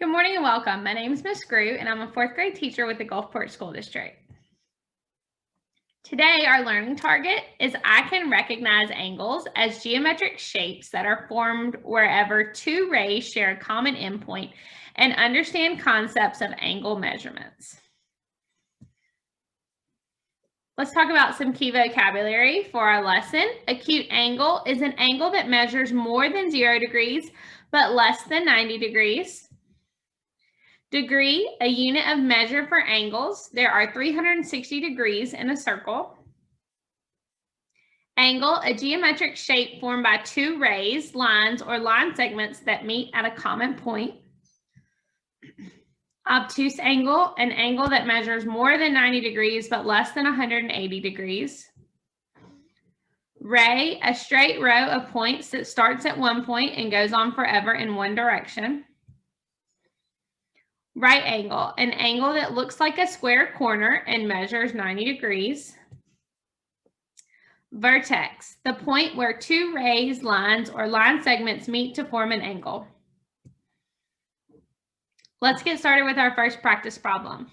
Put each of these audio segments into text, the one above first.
Good morning and welcome. My name is Miss Grew, and I'm a 4th grade teacher with the Gulfport School District. Today, our learning target is I can recognize angles as geometric shapes that are formed wherever two rays share a common endpoint and understand concepts of angle measurements. Let's talk about some key vocabulary for our lesson. Acute angle is an angle that measures more than 0 degrees, but less than 90 degrees. Degree, a unit of measure for angles. There are 360 degrees in a circle. Angle, a geometric shape formed by two rays, lines, or line segments that meet at a common point. Obtuse angle, an angle that measures more than 90 degrees but less than 180 degrees. Ray, a straight row of points that starts at one point and goes on forever in one direction. Right angle, an angle that looks like a square corner and measures 90 degrees. Vertex, the point where two rays, lines, or line segments meet to form an angle. Let's get started with our first practice problem.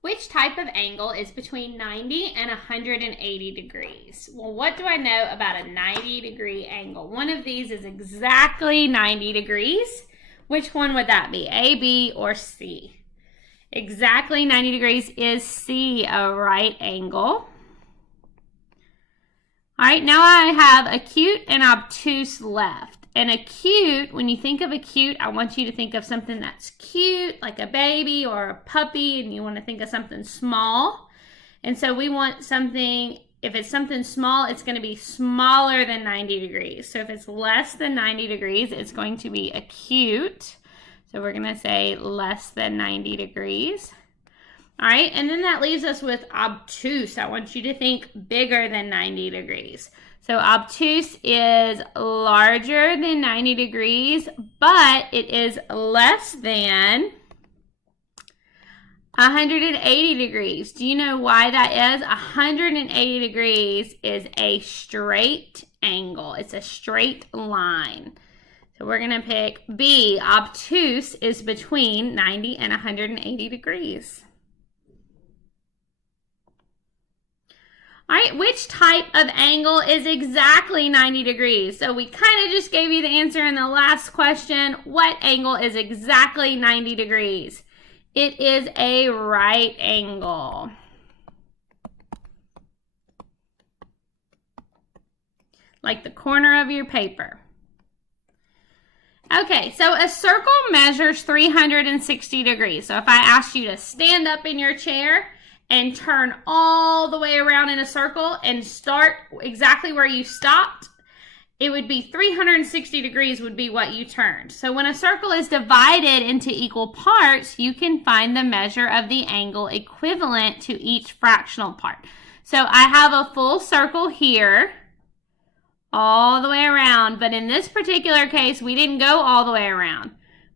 Which type of angle is between 90 and 180 degrees? Well, what do I know about a 90-degree angle? One of these is exactly 90 degrees. Which one would that be? A, B, or C? Exactly 90 degrees is C, a right angle. All right, now I have acute and obtuse left. And acute, when you think of acute, I want you to think of something that's cute, like a baby or a puppy, and you want to think of something small. And so we want something, if it's something small, it's going to be smaller than 90 degrees. So if it's less than 90 degrees, it's going to be acute. So we're going to say less than 90 degrees. All right, and then that leaves us with obtuse. I want you to think bigger than 90 degrees. So obtuse is larger than 90 degrees, but it is less than 180 degrees. Do you know why that is? 180 degrees is a straight angle. It's a straight line. So we're going to pick B. Obtuse is between 90 and 180 degrees. All right, which type of angle is exactly 90 degrees? So we kind of just gave you the answer in the last question. What angle is exactly 90 degrees? It is a right angle. Like the corner of your paper. Okay, so a circle measures 360 degrees. So if I asked you to stand up in your chair and turn all the way around in a circle and start exactly where you stopped, it would be 360 degrees would be what you turned. So when a circle is divided into equal parts, you can find the measure of the angle equivalent to each fractional part. So I have a full circle here, all the way around, but in this particular case, we didn't go all the way around.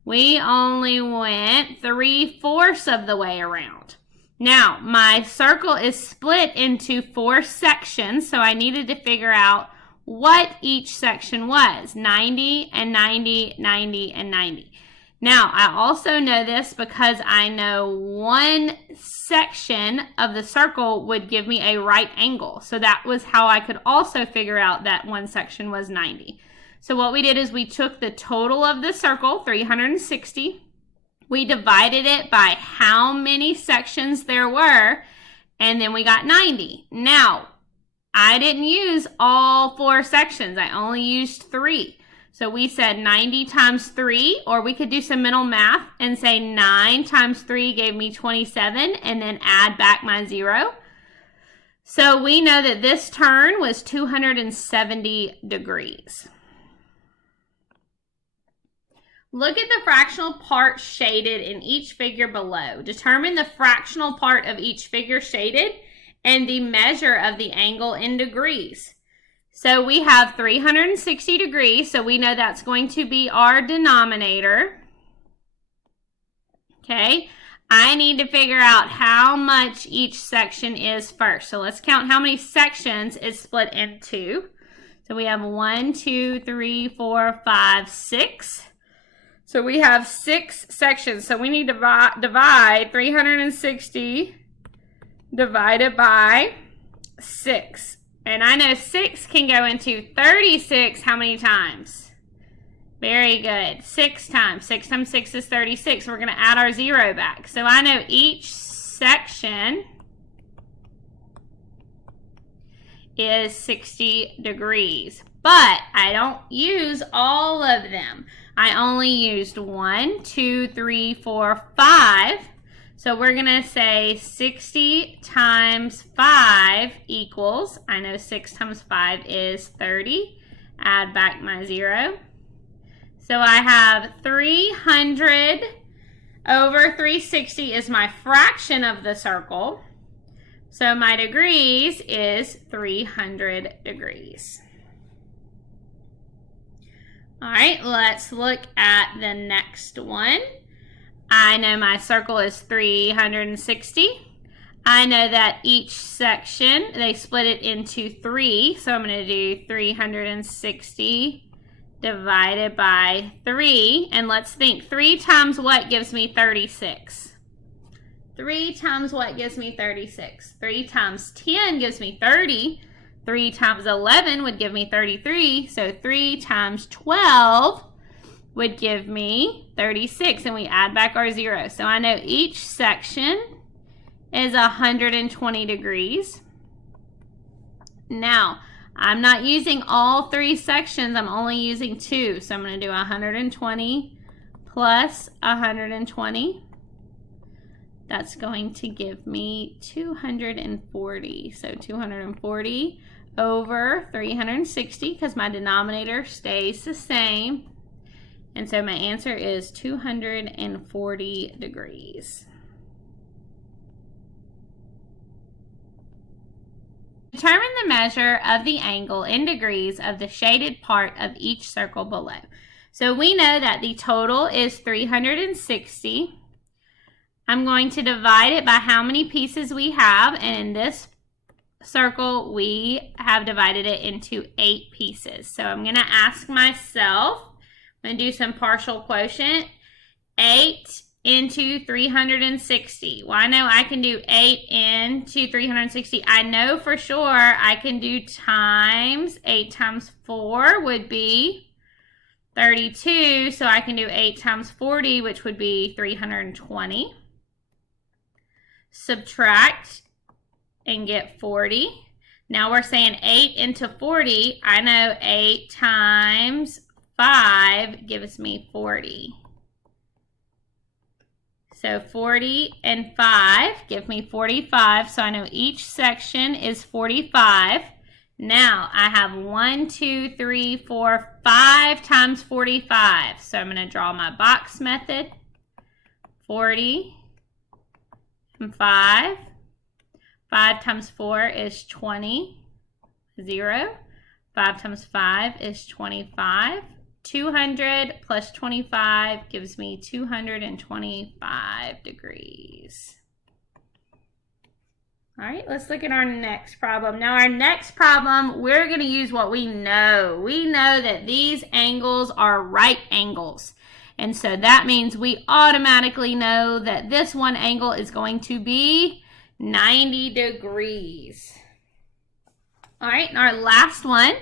We only went 3/4 of the way around. Now, my circle is split into 4 sections, so I needed to figure out what each section was. 90 and 90, 90, and 90. Now, I also know this because I know one section of the circle would give me a right angle. So that was how I could also figure out that one section was 90. So what we did is we took the total of the circle, 360. We divided it by how many sections there were, and then we got 90. Now, I didn't use all 4 sections. I only used 3. So we said 90 times 3, or we could do some mental math and say 9 times 3 gave me 27, and then add back my 0. So we know that this turn was 270 degrees. Look at the fractional part shaded in each figure below. Determine the fractional part of each figure shaded and the measure of the angle in degrees. So we have 360 degrees, so we know that's going to be our denominator. Okay, I need to figure out how much each section is first. So let's count how many sections is split into. So we have 1, 2, 3, 4, 5, 6. So we have 6 sections. So we need to divide 360 divided by 6. And I know 6 can go into 36 how many times? Very good. 6 times. 6 times 6 is 36. We're going to add our 0 back. So I know each section is 60 degrees. But I don't use all of them. I only used 1, 2, 3, 4, 5. So we're going to say 60 times 5 equals, I know 6 times 5 is 30. Add back my 0. So I have 300 over 360 is my fraction of the circle. So my degrees is 300 degrees. All right, let's look at the next one. I know my circle is 360. I know that each section, they split it into 3. So I'm going to do 360 divided by 3. And let's think, 3 times what gives me 36? 3 times what gives me 36? 3 times 10 gives me 30. 3 times 11 would give me 33. So 3 times 12 would give me 36. And we add back our 0. So I know each section is 120 degrees. Now, I'm not using all 3 sections. I'm only using 2. So I'm going to do 120 plus 120. That's going to give me 240. So 240 over 360 because my denominator stays the same. And so my answer is 240 degrees. Determine the measure of the angle in degrees of the shaded part of each circle below. So we know that the total is 360. I'm going to divide it by how many pieces we have, and in this circle we have divided it into 8 pieces. So I'm going to ask myself, I'm going to do some partial quotient, 8 into 360. Well, I know I can do 8 into 360. I know for sure I can do times. 8 times 4 would be 32, so I can do 8 times 40, which would be 320. Subtract and get 40. Now we're saying 8 into 40. I know 8 times 5 gives me 40. So 40 and 5 give me 45. So I know each section is 45. Now I have 1, 2, 3, 4, 5 times 45. So I'm going to draw my box method. 40 and 5. 5 times 4 is 20. 0. 5 times 5 is 25. 200 plus 25 gives me 225 degrees. All right, let's look at our next problem. Now our next problem, we're going to use what we know. We know that these angles are right angles. And so that means we automatically know that this one angle is going to be 90 degrees. All right, and our last one,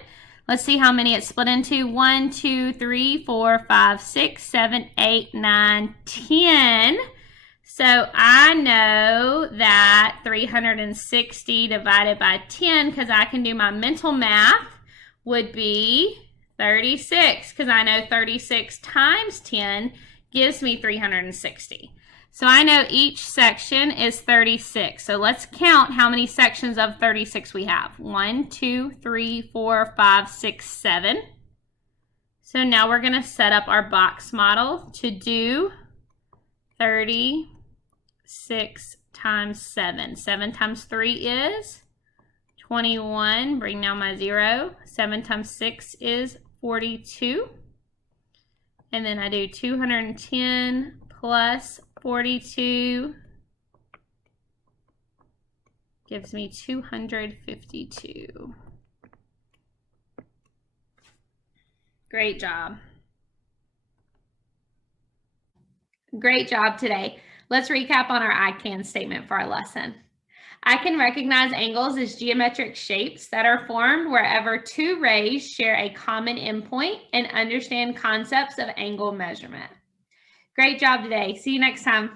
let's see how many it's split into. 1, 2, 3, 4, 5, 6, 7, 8, 9, 10. So I know that 360 divided by 10, because I can do my mental math, would be 36, because I know 36 times 10 gives me 360. So I know each section is 36. So let's count how many sections of 36 we have. 1, 2, 3, 4, 5, 6, 7. So now we're going to set up our box model to do 36 times 7. 7 times 3 is 21. Bring down my 0. 7 times 6 is 42. And then I do 210 plus 42 gives me 252. Great job. Great job today. Let's recap on our I can statement for our lesson. I can recognize angles as geometric shapes that are formed wherever two rays share a common endpoint and understand concepts of angle measurement. Great job today. See you next time.